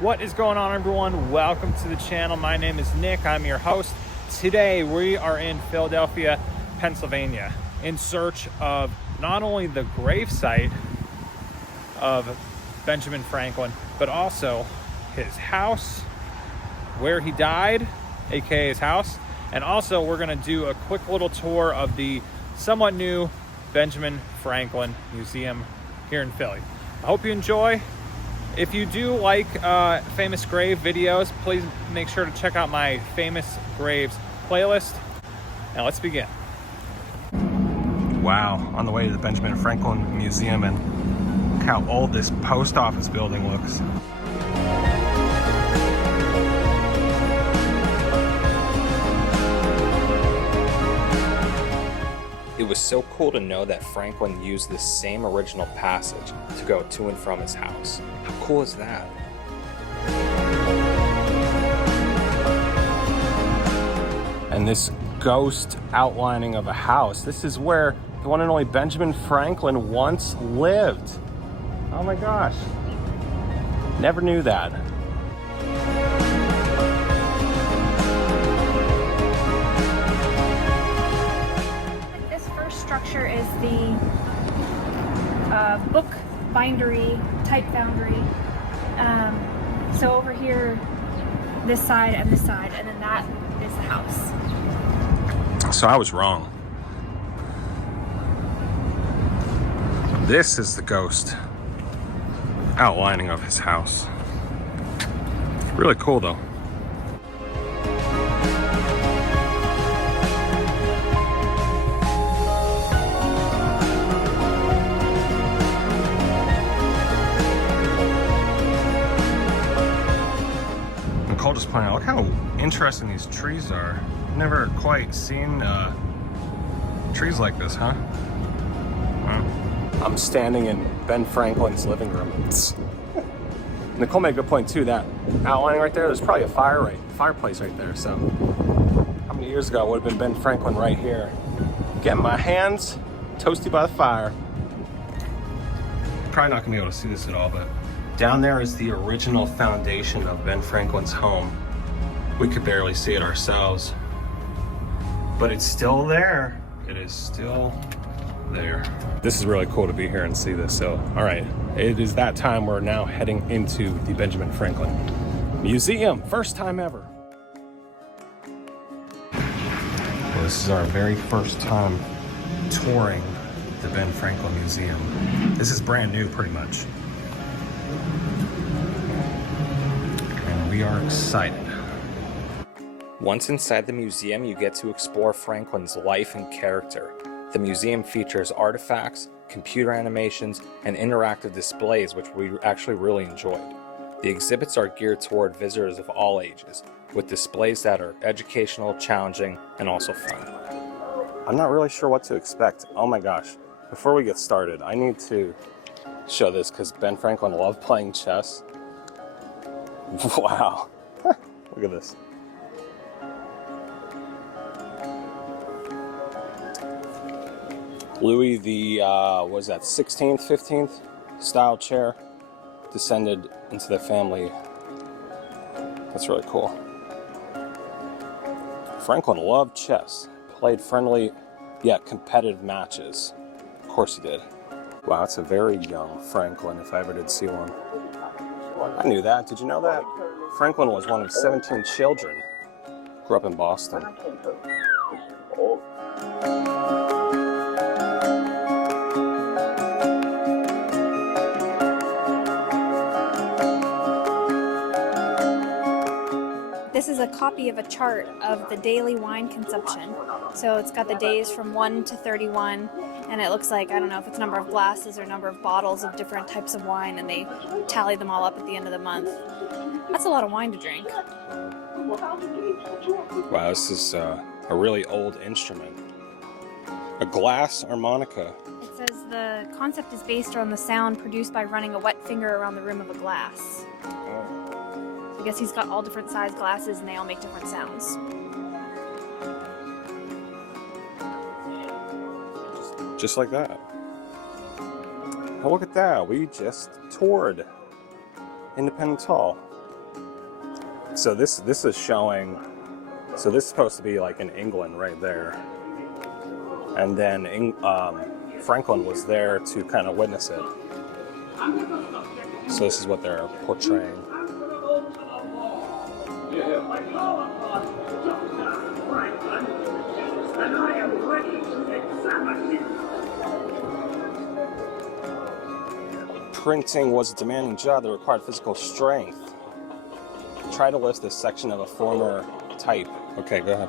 What is going on, everyone? Welcome to the channel. My name is Nick. I'm your host. Today we are in Philadelphia, Pennsylvania, in search of not only the gravesite of Benjamin Franklin, but also his house, where he died, aka his house. And also we're going to do a quick little tour of the somewhat new Benjamin Franklin Museum here in Philly. I hope you enjoy. If you do like famous grave videos, please make sure to check out my famous graves playlist. Now let's begin. Wow, on the way to the Benjamin Franklin Museum, and look how old this post office building looks. It was so cool to know that Franklin used the same original passage to go to and from his house. How cool is that? And this ghost outlining of a house, this is where the one and only Benjamin Franklin once lived. Oh my gosh. Never knew that. Structure is the book bindery, type foundry. So over here, this side and this side, and then that is the house. So I was wrong. This is the ghost outlining of his house. Really cool though. Just pointing out, look how interesting these trees are. Never quite seen trees like this, huh? Wow. I'm standing in Ben Franklin's living room. Nicole made a good point too, that outlining right there, there's probably a fireplace right there. So how many years ago would have been Ben Franklin right here, getting my hands toasty by the fire. Probably not gonna be able to see this at all, but down there is the original foundation of Ben Franklin's home. We could barely see it ourselves, but it's still there. It is still there. This is really cool to be here and see this. So, all right, it is that time. We're now heading into the Benjamin Franklin Museum. First time ever. Well, this is our very first time touring the Ben Franklin Museum. This is brand new, pretty much. And we are excited. Once inside the museum, you get to explore Franklin's life and character. The museum features artifacts, computer animations, and interactive displays, which we actually really enjoyed. The exhibits are geared toward visitors of all ages, with displays that are educational, challenging, and also fun. I'm not really sure what to expect. Oh my gosh. Before we get started, I need to show this because Ben Franklin loved playing chess. Wow. Look at this. Louis the, was that 16th, 15th style chair descended into the family. That's really cool. Franklin loved chess, played friendly yet competitive matches. Of course he did. Wow, that's a very young Franklin, if I ever did see one. I knew that. Did you know that? Franklin was one of 17 children. Grew up in Boston. This is a copy of a chart of the daily wine consumption. So it's got the days from 1 to 31, and it looks like, I don't know if it's number of glasses or number of bottles of different types of wine, and they tally them all up at the end of the month. That's a lot of wine to drink. Wow, this is a really old instrument. A glass harmonica. It says the concept is based on the sound produced by running a wet finger around the rim of a glass. I guess he's got all different size glasses and they all make different sounds. Just like that. Oh, look at that. We just toured Independence Hall. So this is showing, so this is supposed to be like in England right there. And then Franklin was there to kind of witness it. So this is what they're portraying. Printing was a demanding job that required physical strength. Try to lift this section of a former type. Okay, go ahead.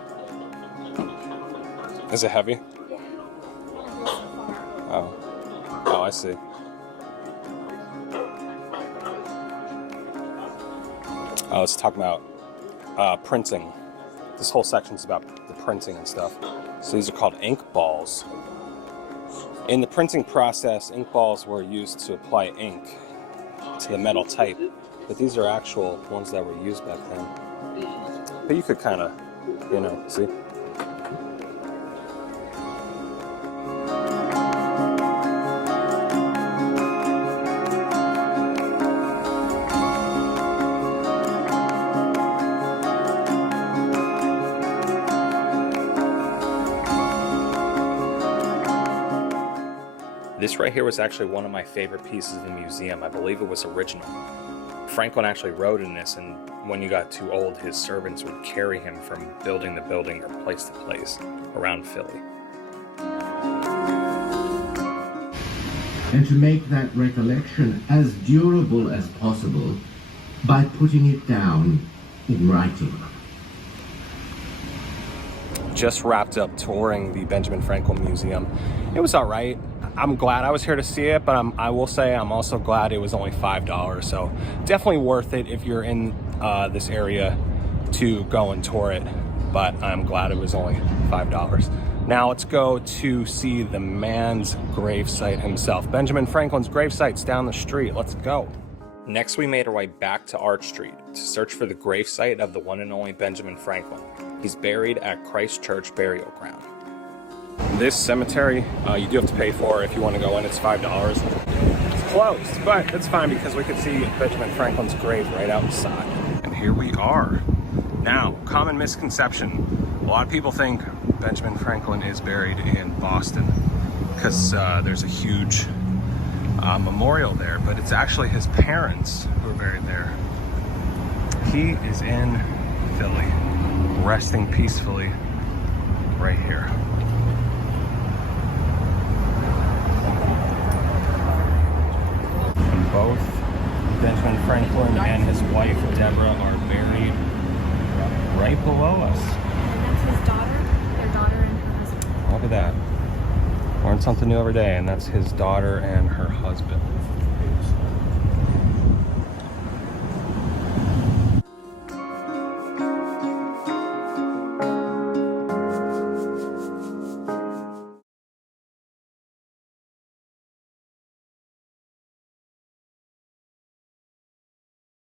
Is it heavy? Oh. Oh, I see. Oh, it's talking about printing. This whole section is about the printing and stuff. So these are called ink balls. In the printing process, ink balls were used to apply ink to the metal type, but these are actual ones that were used back then. But you could kind of, you know, see? This right here was actually one of my favorite pieces of the museum. I believe it was original. Franklin actually rode in this, and when he got too old, his servants would carry him from building to building or place to place around Philly. And to make that recollection as durable as possible by putting it down in writing. Just wrapped up touring the Benjamin Franklin Museum. It was all right. I'm glad I was here to see it, but I will say I'm also glad it was only $5. So definitely worth it if you're in this area to go and tour it. But I'm glad it was only $5. Now let's go to see the man's gravesite himself. Benjamin Franklin's gravesite's down the street. Let's go. Next, we made our way back to Arch Street to search for the gravesite of the one and only Benjamin Franklin. He's buried at Christ Church Burial Ground. This cemetery, you do have to pay for if you want to go in. It's $5. It's closed, but it's fine because we could see Benjamin Franklin's grave right outside. And here we are. Now, common misconception. A lot of people think Benjamin Franklin is buried in Boston because there's a huge memorial there, but it's actually his parents who are buried there. He is in Philly, resting peacefully right here. And both Benjamin Franklin and his wife Deborah are buried right below us. And that's his daughter, their daughter and her husband. Look at that. Learn something new every day, and that's his daughter and her husband.